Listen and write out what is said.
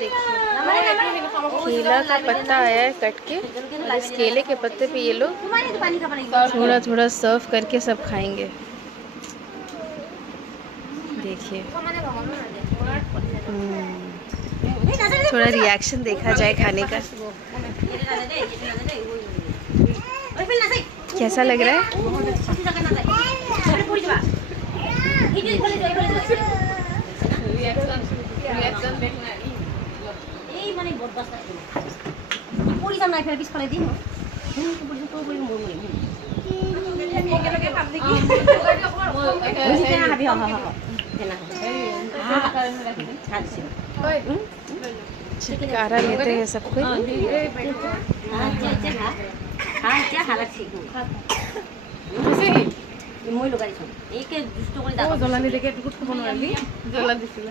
देखिए केला का पत्ता आया है कट के, और इस केले के पत्ते पे ये लोग थोड़ा थोड़ा सर्व करके सब खाएंगे। देखिए थोड़ा रिएक्शन देखा जाए खाने का, कैसा लग रहा है। चिटकारा लेते हैं सब कुछ। মই লগাইছো এইকে দুষ্ট কৰি দাও জ্বলা নিদেকে টুকুট খাব নোৱাৰিলি জ্বলা দিছিল